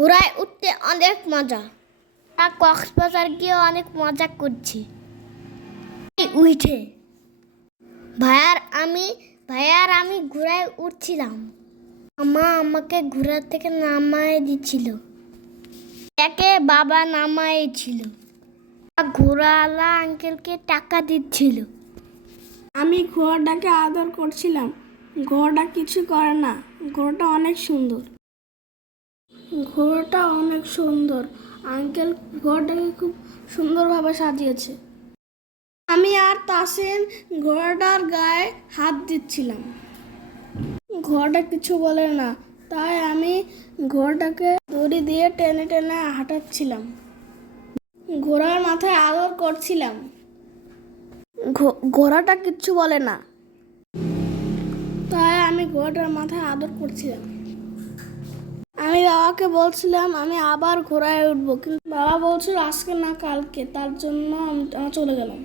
ঘোড়ায় উঠতে অনেক মজা। কক্সবাজার গিয়ে অনেক মজা করছি। উঠে ভাইয়ার আমি ঘোড়ায় উঠছিলাম। আমাকে ঘোড়া থেকে নামায় দিচ্ছিল। একে বাবা নামাইছিল। ঘোড়াওয়ালা আঙ্কেলকে টাকা দিচ্ছিল। আমি ঘোড়াটাকে আদর করছিলাম। ঘোড়াটা কিছু করে না। ঘোড়াটা অনেক সুন্দর। আঙ্কেল ঘোড়াটাকে খুব সুন্দরভাবে সাজিয়েছে। আমি আর তাসিন ঘোড়াটার গায়ে হাত দিচ্ছিলাম। ঘোড়াটা কিছু বলে না, তাই আমি ঘোড়াটাকে দড়ি দিয়ে টেনে টেনে হাঁটাচ্ছিলাম। ঘোড়ার মাথায় আদর করছিলাম। ঘোড়াটা কিচ্ছু বলে না, তাই আমি ঘোড়াটার মাথায় আদর করছিলাম। আমি বাবাকে বলছিলাম আমি আবার ঘোড়ায় উঠবো, কিন্তু বাবা বলছিল আজকে না কালকে, তার জন্য আমি চলে গেলাম।